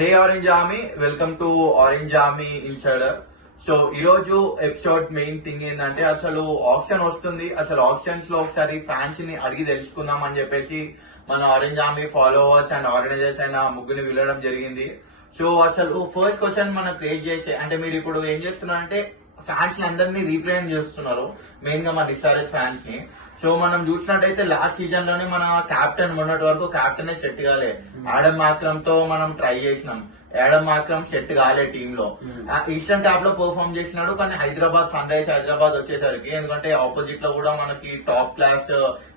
Hey orange army, welcome to orange army insider. So ఈ రోజు episode main thing ఏంటంటే అసలు ఆప్షన్ వస్తుంది. అసలు ఆప్షన్స్ లో ఒకసారి ఫ్యాన్స్ ని అడిగి తెలుసుకుందాం అని చెప్పేసి మన orange army followers and organisers అయిన ముగ్గురిని వెళ్ళడం జరిగింది. సో అసలు ఫస్ట్ క్వశ్చన్ మనం క్రియేట్ చేసే అంటే మీరు ఇప్పుడు ఏం చేస్తున్నారంటే ఫ్యాన్స్ అందరినీ రీప్రజెంట్ చేస్తున్నారు, మెయిన్ గా మన డిస్ఆర్ఎస్ ఫ్యాన్స్ ని. సో మనం చూసినట్టయితే లాస్ట్ సీజన్ లోనే మన కెప్టెన్ మొన్నటి వరకు కెప్టెన్ సెట్ కాలే. యాడమ్ మాక్రమ్ తో మనం ట్రై చేసినాం, యాడమ్ మాక్రమ్ సెట్ కాలే టీమ్ లో. ఈస్టర్న్ క్యాప్ లో పర్ఫార్మ్ చేసినాడు, కానీ హైదరాబాద్ సన్ రైజ్ హైదరాబాద్ వచ్చేసరికి ఎందుకంటే ఆపోజిట్ లో కూడా మనకి టాప్ క్లాస్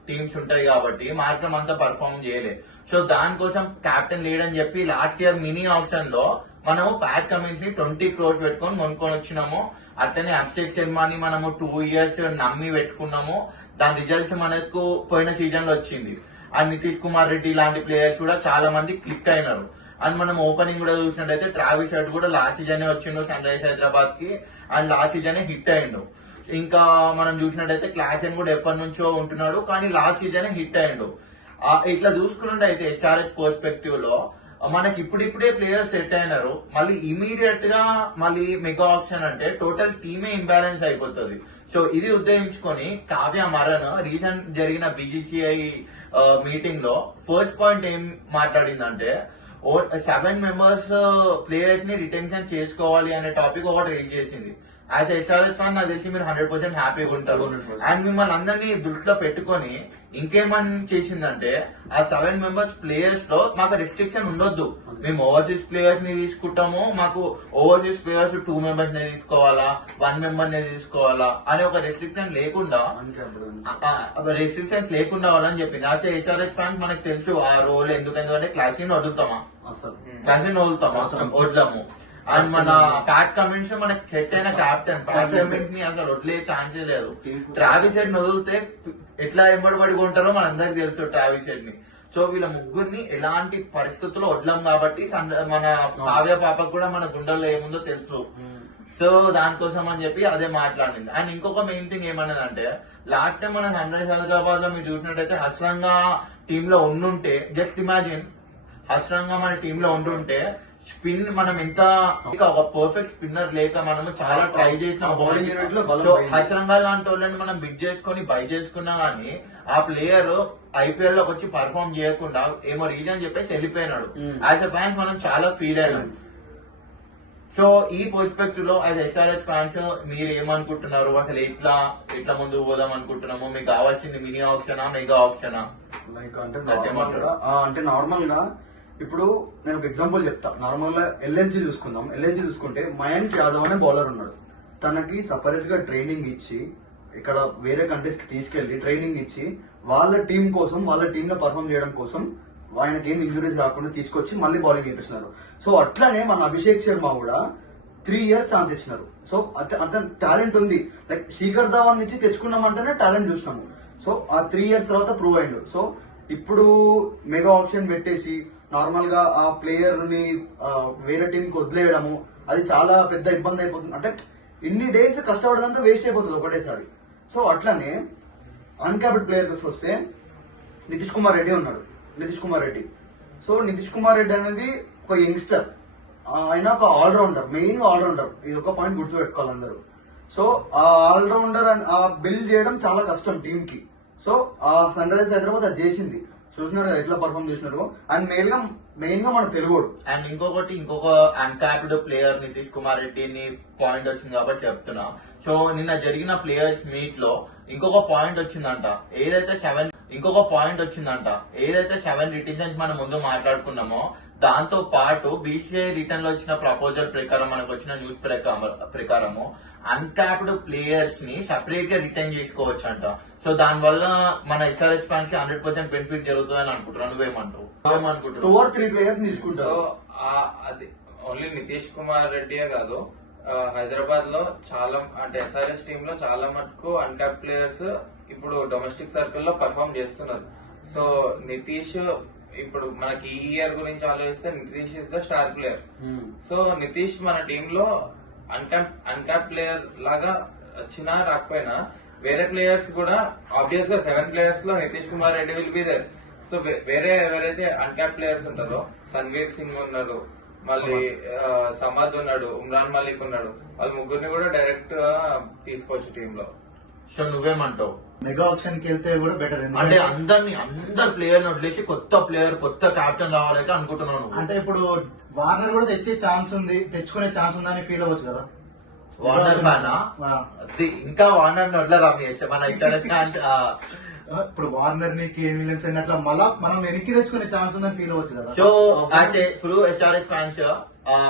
టీమ్స్ ఉంటాయి కాబట్టి మాక్రమ్ అంతా పర్ఫార్మ్ చేయలే. సో దానికోసం కెప్టెన్ లేడని చెప్పి లాస్ట్ ఇయర్ మినీ ఆప్షన్ లో మనము ప్యాట్ కమిన్స్ ని 20 crores పెట్టుకొని కొనుక్కొని వచ్చినాము. అట్లనే అభిషేక్ శర్మని మనము 2 years నమ్మి పెట్టుకున్నాము. దాని రిజల్ట్స్ మనకు పోయిన సీజన్ లో వచ్చింది. అండ్ నితీష్ కుమార్ రెడ్డి లాంటి ప్లేయర్స్ కూడా చాలా మంది క్లిక్ అయినారు. అండ్ మనం ఓపెనింగ్ కూడా చూసినట్టయితే ట్రావిస్ హెడ్ కూడా లాస్ట్ సీజనే వచ్చిండు సన్ రైజ్ హైదరాబాద్ కి, అండ్ లాస్ట్ సీజనే హిట్ అయ్యిండు. ఇంకా మనం చూసినట్టయితే క్లాసెన్ కూడా ఎప్పటి నుంచో ఉంటున్నాడు, కానీ లాస్ట్ సీజనే హిట్ అయ్యిండు. ఇట్లా చూసుకున్నట్టయితే ఎస్ఆర్హెచ్ పర్స్పెక్టివ్ లో మనకి ఇప్పుడిప్పుడే ప్లేయర్స్ సెట్ అయినారు. మళ్ళీ ఇమీడియట్ గా మళ్ళీ మెగా ఆప్షన్ అంటే టోటల్ టీమే ఇంబ్యాలెన్స్ అయిపోతుంది. సో ఇది ఉద్దేశించుకొని కావ్య మరన్ రీసెంట్ జరిగిన బీజీసీఐ మీటింగ్ లో ఫస్ట్ పాయింట్ ఏం మాట్లాడిందంటే 7 members ప్లేయర్స్ ని రిటెన్షన్ చేసుకోవాలి అనే టాపిక్ ఒకటి రేజ్ చేసింది. యాజ్ ఎస్ఆర్ఎస్ ఫ్యాన్ నాకు తెలిసి మీరు 100% హ్యాపీగా ఉంటారు. అండ్ మిమ్మల్ని అందరినీ దృష్టిలో పెట్టుకొని ఇంకేమని చేసిందంటే ఆ 7 members ప్లేయర్స్ లో మాకు రెస్ట్రిక్షన్ ఉండొద్దు. మేము ఓవర్సీస్ ప్లేయర్స్ ని తీసుకుంటాము, మాకు ఓవర్సీస్ ప్లేయర్స్ 2 members నే తీసుకోవాలా, 1 member నే తీసుకోవాలా అనే ఒక రెస్ట్రిక్షన్స్ లేకుండా వాళ్ళని చెప్పింది. యాజ్ ఎస్ఆర్ఎస్ ఫ్యాన్స్ మనకు తెలుసు ఆ రోల్ ఎందుకంటే క్లాసిన్ వదులుతామా, క్లాసిన్ వదలము. అండ్ మన ప్యాట్ కమిన్స్ మనకి సెట్ అయిన కెప్టెన్, ప్యాట్ కమిన్స్ ని అసలు వదిలే ఛాన్సే లేదు. ట్రావిస్ హెడ్ వదిలితే ఎట్లా ఎంబడి ఉంటారో మనందరికి తెలుసు ట్రావిస్ హెడ్ ని. సో వీళ్ళ ముగ్గురిని ఎలాంటి పరిస్థితుల్లో వదలం కాబట్టి మన కావ్య పాపకు కూడా మన గుండెల్లో ఏముందో తెలుసు. సో దానికోసం అని చెప్పి అదే మాట్లాడింది. అండ్ ఇంకొక మెయిన్ థింగ్ ఏమన్నదంటే లాస్ట్ టైం మన సన్ రైజ్ హైదరాబాద్ లో మీరు చూసినట్టయితే హస్రంగా టీమ్ లో ఉండుంటే, జస్ట్ ఇమాజిన్ హస్రంగా మన టీమ్ లో ఉంటుంటే స్పిన్ మనం ఎంత ఒక పర్ఫెక్ట్ స్పిన్నర్ లేక మనము చాలా ట్రై చేసిన బౌలింగ్ యూనిట్ లో హసరంగా లాంటి వాళ్ళని మనం బిడ్ చేసుకుని బై చేసుకున్నా గానీ ఆ ప్లేయర్ ఐపీఎల్ లోకి వచ్చి పర్ఫార్మ్ చేయకుండా ఏమో రీజన్ చెప్పేసి వెళ్ళిపోయినాడు. యాజ్ అ ఫ్యాన్స్ మనం చాలా ఫీల్ అయినాం. సో ఈ పర్స్పెక్టివ్ లో యాజ్ ఎస్ఆర్హెచ్ ఫ్యాన్స్ మీరు ఏమనుకుంటున్నారు? అసలు ఎట్లా ముందుకు పోదాం అనుకుంటున్నాము? మీకు కావాల్సింది మినీ ఆప్షనా, మెగా ఆప్షనా? లైక్ అంటే నార్మల్ గా ఇప్పుడు నేను ఒక ఎగ్జాంపుల్ చెప్తా. నార్మల్ గా ఎల్ఎస్జీ చూసుకుందాం. ఎల్ఎస్జీ చూసుకుంటే మయాంక్ యాదవ్ అనే బౌలర్ ఉన్నాడు. తనకి సపరేట్ గా ట్రైనింగ్ ఇచ్చి ఇక్కడ వేరే కంట్రీస్ కి తీసుకెళ్లి ట్రైనింగ్ ఇచ్చి వాళ్ళ టీం కోసం, వాళ్ళ టీమ్ లో పర్ఫామ్ చేయడం కోసం ఆయనకి ఏం ఇంజురీస్ రాకుండా తీసుకొచ్చి మళ్ళీ బౌలింగ్ చేపిస్తున్నారు. సో అట్లానే మన అభిషేక్ శర్మ కూడా 3 years ఛాన్స్ ఇచ్చినారు. సో అంత టాలెంట్ ఉంది. లైక్ శిఖర్ ధవన్ నుంచి తెచ్చుకున్నామంటేనే టాలెంట్ చూసినాము. సో ఆ 3 years తర్వాత ప్రూవ్ అయిండు. సో ఇప్పుడు మెగా ఆప్షన్ పెట్టేసి నార్మల్ గా ఆ ప్లేయర్ ని వేరే టీం కి వదిలేయడము అది చాలా పెద్ద ఇబ్బంది అయిపోతుంది. అంటే ఇన్ని డేస్ కష్టపడదంటే వేస్ట్ అయిపోతుంది ఒకటేసారి. సో అట్లానే అన్క్యాప్డ్ ప్లేయర్స్ వస్తే నితీష్ కుమార్ రెడ్డి ఉన్నాడు. సో నితీష్ కుమార్ రెడ్డి అనేది ఒక యంగ్స్టర్, ఆయన ఒక ఆల్రౌండర్, మెయిన్ గా ఆల్రౌండర్. ఇది ఒక పాయింట్ గుర్తుపెట్టుకోవాలి అందరూ. సో ఆ ఆల్రౌండర్ బిల్డ్ చేయడం చాలా కష్టం టీమ్ కి. సో ఆ సన్ రైజ్ హైదరాబాద్ అది చేసింది. చూసినారు కదా ఎట్లా పర్ఫార్మ్ చేసినారు. అండ్ మెయిన్ గా మన తెలుగుడు. అండ్ ఇంకొక అన్క్యాప్డ్ ప్లేయర్ నితీష్ కుమార్ రెడ్డిని పాయింట్ వచ్చింది కాబట్టి చెప్తున్నా. సో నిన్న జరిగిన ప్లేయర్స్ మీట్ లో ఇంకొక పాయింట్ వచ్చిందంట, ఏదైతే 7 రిటెన్షన్స్ మనం ముందు మాట్లాడుకున్నామో దాంతో పాటు బీసీఐ రిటర్న్ లో వచ్చిన ప్రపోజల్ ప్రకారం మనకు వచ్చిన న్యూస్ ప్రకారము అన్క్యాప్డ్ ప్లేయర్స్ ని సెపరేట్ గా రిటర్న్ చేసుకోవచ్చు అంట. సో దాని వల్ల మన ఎస్ఆర్హెచ్ ఫ్యాన్స్ కి 100% బెనిఫిట్ జరుగుతుందని అనుకుంటున్నాను. నువ్వేమంటావు? 2 or 3 players తీసుకుంటారు. అది ఓన్లీ నితీష్ కుమార్ రెడ్డియే కాదు, హైదరాబాద్ లో చాలా అంటే ఎస్ఆర్హెచ్ టీమ్ లో చాలా మటుకు అన్క్యాప్ ప్లేయర్స్ ఇప్పుడు డొమెస్టిక్ సర్కిల్ లో పర్ఫార్మ్ చేస్తున్నారు. సో నితీష్ ఇప్పుడు మనకి ఈ ఇయర్ గురించి ఆలోచిస్తే Nitish is the star player. So Nitish మన టీమ్ లో అన్క్యాప్ ప్లేయర్ లాగా వచ్చినా రాకపోయినా వేరే ప్లేయర్స్ కూడా ఆబ్వియస్ గా 7 players లో Nitish Kumar Reddy will be there. So వేరే ఎవరైతే అన్క్యాప్ ప్లేయర్స్ ఉంటారో, సన్వీర్ సింగ్ ఉన్నాడు, మళ్ళీ సమద్ ఉన్నాడు, ఉమ్రాన్ మలిక్ ఉన్నాడు. వాళ్ళ ముగ్గురిని కూడా డైరెక్ట్ గా తీసుకోవచ్చు టీమ్ లో. సో నువ్వేమంటావు? మెగా ఆప్షన్ కి వెళ్తే కూడా బెటర్. అంటే అందరు ప్లేయర్ వదిలేసి కొత్త ప్లేయర్, కొత్త కెప్టెన్ రావాలైతే అనుకుంటున్నాను. అంటే ఇప్పుడు వార్నర్ కూడా తెచ్చే ఛాన్స్ ఉంది, తెచ్చుకునే ఛాన్స్ ఉందని ఫీల్ అవ్వచ్చు కదా. వార్నర్ ఫ్యానా? అది ఇంకా వార్నర్ వదలరా మన ఇక్కడ ఫ్యాన్స్. ఇప్పుడు వార్నర్ ని కేన్ విలియమ్స్ అట్లా మళ్ళా మనం వెనక్కి తెచ్చుకునే ఛాన్స్ ఉందని ఫీల్ అవ్వచ్చు కదా. సో ఇప్పుడు ఎస్ఆర్హెచ్ ఫ్యాన్స్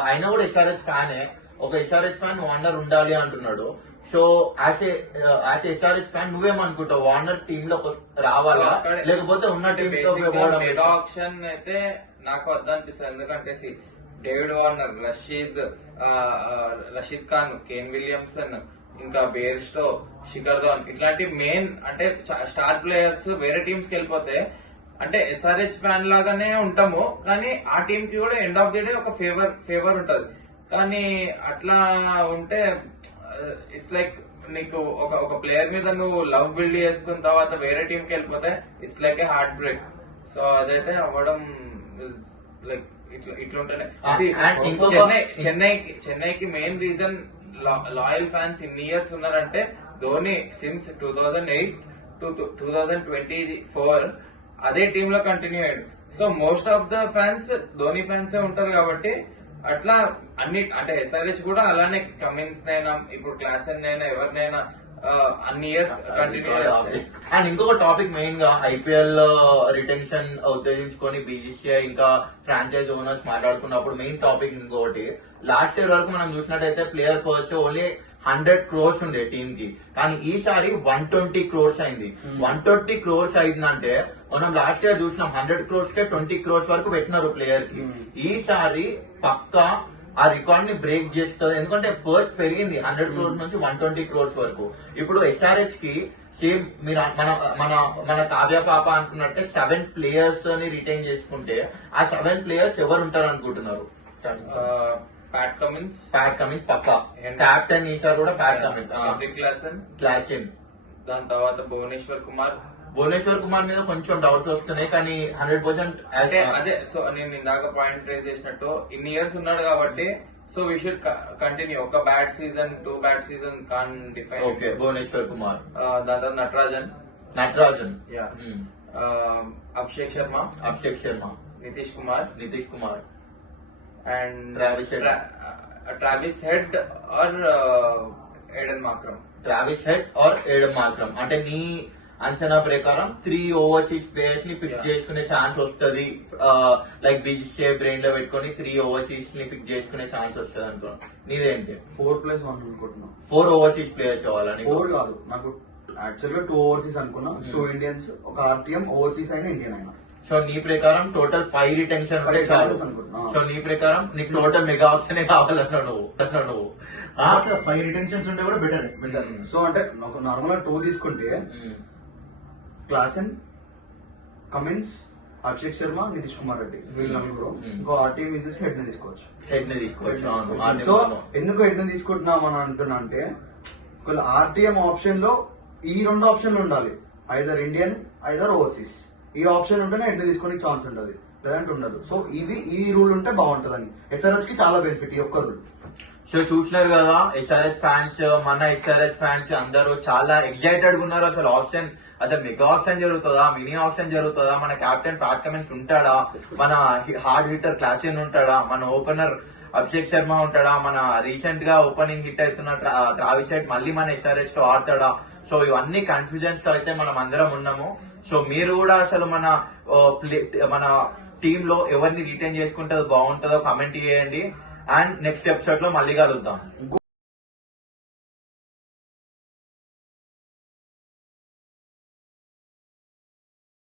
అయినా కూడా ఎస్ఆర్హెచ్ ఫ్యానే. ఒక ఎస్ఆర్హెచ్ ఫ్యాన్ వార్నర్ ఉండాలి అంటున్నాడు. సో యాజ్ ఎస్ఆర్హెచ్ ఫ్యాన్ నువ్వేమనుకుంటావు? వార్నర్ టీమ్ లో రావాలా లేకపోతే ఉన్న టీమ్ లో మెగా ఆప్షన్ అయితే నాకు వద్దనిపిస్తుంది. ఎందుకంటే David Warner, Rashid Khan, Kane Williamson, ఇంకా బేర్స్టో, శిఖర్ ధవన్ ఇట్లాంటి మెయిన్ అంటే స్టార్ ప్లేయర్స్ వేరే టీమ్స్ కి వెళ్ళిపోతే అంటే ఎస్ఆర్హెచ్ ఫ్యాన్ లాగానే ఉంటాము, కానీ ఆ టీం కి కూడా ఎండ్ ఆఫ్ ది డే ఒక ఫేవర్ ఉంటది. కానీ అట్లా ఉంటే ఇట్స్ లైక్ నీకు ఒక ప్లేయర్ మీద నువ్వు లవ్ బిల్డ్ చేసుకున్న తర్వాత వేరే టీం కి వెళ్ళిపోతే it's like A heart break. So అదైతే అవ్వడం లైక్ ఇట్లుంటేనే చెన్నైకి మెయిన్ రీజన్ లాయల్ ఫ్యాన్స్ ఇన్ని ఇయర్స్ ఉన్నారంటే ధోని సిన్స్ 2008 to 2024 అదే టీమ్ లో కంటిన్యూ అయ్యాడు. So most of the fans Dhoni ఫ్యాన్సే ఉంటారు కాబట్టి అట్లా అన్ని అంటే ఎస్ఆర్హెచ్ కూడా అలానే కమిన్స్ నైనా ఇప్పుడు క్లాసెన్ అయినా ఎవరినైనా అన్ని ఇయర్స్ కంటిన్యూ చేస్తాయి. అండ్ ఇంకొక టాపిక్ మెయిన్ గా ఐపీఎల్ రిటెన్షన్ ఉద్దేశించుకొని బీసీసీఐ ఇంకా ఫ్రాంచైజ్ ఓనర్స్ మాట్లాడుకున్నప్పుడు మెయిన్ టాపిక్ ఇంకొకటి, లాస్ట్ ఇయర్ వరకు మనం చూసినట్టయితే ప్లేయర్ పర్స్ ఓన్లీ 100 crores ఉండే టీమ్ కి, కానీ ఈసారి 120 crores అయింది. 120 crores అయిందంటే మనం లాస్ట్ ఇయర్ చూసినాం 100 crores కే 20 crores వరకు పెట్టినారు ప్లేయర్ కి. ఈసారి పక్కా ఆ రికార్డ్ ని బ్రేక్ చేస్తుంది, ఎందుకంటే పర్స్ పెరిగింది 100 crores నుంచి 120 crores వరకు. ఇప్పుడు ఎస్ఆర్హెచ్ కి సేమ్ మీరు మన కావ్య పాప అనుకున్నట్టే 7 players ని రిటైన్ చేసుకుంటే ఆ 7 players ఎవరు ఉంటారు అనుకుంటున్నారు? ప్యాట్ కమిన్స్ పక్కా కెప్టెన్ ఈసారి కూడా ప్యాట్ కమిన్స్, క్లాసెన్, దాని తర్వాత భువనేశ్వర్ కుమార్ మీద కొంచెం డౌట్స్ వస్తున్నాయి, కానీ 100% అంటే అదే. సో నేను ఇందాక పాయింట్ రేజ్ చేసినట్టు ఇన్ని ఇయర్స్ ఉన్నాడు కాబట్టి సో వీ షుడ్ కంటిన్యూ. ఒక bad season 2 bad season can define. Okay, Bhuvneshwar Kumar, దాని తర్వాత Natarajan, Abhishek Sharma, Nitish Kumar and Travis Head or Aiden Markram. అంటే నీ అంచనా ప్రకారం 3 overseas ప్లేయర్స్ ని పిక్ చేసుకునే ఛాన్స్ వస్తుంది, లైక్ బీసీసీఐ బ్రెయిన్ లో పెట్టుకుని 3 overseas ని పిక్ చేసుకునే ఛాన్స్ వస్తుంది అనుకో. నీదేంటి? 4+1 అనుకుంటున్నా. 4 overseas ప్లేయర్స్ కావాలని? 4 కాదు, నాకు యాక్చువల్ గా 2 overseas అనుకున్నా. 2 Indians, ఒక ఆర్టీఎం, ఓవర్సీస్ అయినా ఇండియన్ అయినా. సో నీ ప్రకారం టోటల్ 5 రిటెన్షన్ ఉంటే చాలు. సో నీ ప్రకారం నీకు టోటల్ మెగా ఆప్షన్ కావాలన్నావు నువ్వు. 5 రిటెన్షన్స్ ఉంటే కూడా బెటర్. సో అంటే నార్మల్ గా 2 తీసుకుంటే క్లాసెన్, కమిన్స్, అభిషేక్ శర్మ, నితీష్ కుమార్ రెడ్డి, వీళ్ళు నలుగురు. ఇంకో టీమ్ ఇచ్చేసి హెడ్ ని తీసుకోవచ్చు. సో ఎందుకు హెడ్ ని తీసుకుంటున్నాం అని అంటున్నా అంటే ఆర్టీఎం ఆప్షన్ లో ఈ 2 ఆప్షన్లు ఉండాలి, ఐదర్ ఇండియన్ ఐదర్ ఓవర్సీస్. ఈ ఆప్షన్ ఉంటేనే హెడ్ ని తీసుకునే ఛాన్స్ ఉంటది, లేదంటే ఉండదు. సో ఈ రూల్ ఉంటే బాగుంటదని ఎస్ఆర్హెచ్ కి చాలా బెనిఫిట్ ఈ ఒక్క రూల్. సో చూసినారు కదా ఎస్ఆర్హెచ్ ఫ్యాన్స్, మన ఎస్ఆర్హెచ్ ఫ్యాన్స్ అందరూ చాలా ఎక్సైటెడ్ గా ఉన్నారు. అసలు మెగా ఆప్షన్ జరుగుతుందా, మినీ ఆప్షన్ జరుగుతుందా, మన కెప్టెన్ ప్యాట్ కమిన్స్ ఉంటాడా, మన హార్డ్ హిట్టర్ క్లాసెన్ ఉంటాడా, మన ఓపెనర్ అభిషేక్ శర్మ ఉంటాడా, మన రీసెంట్ గా ఓపెనింగ్ హిట్ అవుతున్న ట్రావిస్ హెడ్ మళ్ళీ మన ఎస్ఆర్హెచ్ తో ఆడతాడా? సో ఇవన్నీ కన్ఫ్యూజన్స్ తో అయితే మనం అందరం ఉన్నాము. సో మీరు కూడా అసలు మన టీమ్ లో ఎవరిని రిటైన్ చేసుకుంటే బాగుంటుందో కామెంట్ చేయండి. అండ్ నెక్స్ట్ ఎపిసోడ్ లో మళ్ళీ కలుద్దాం.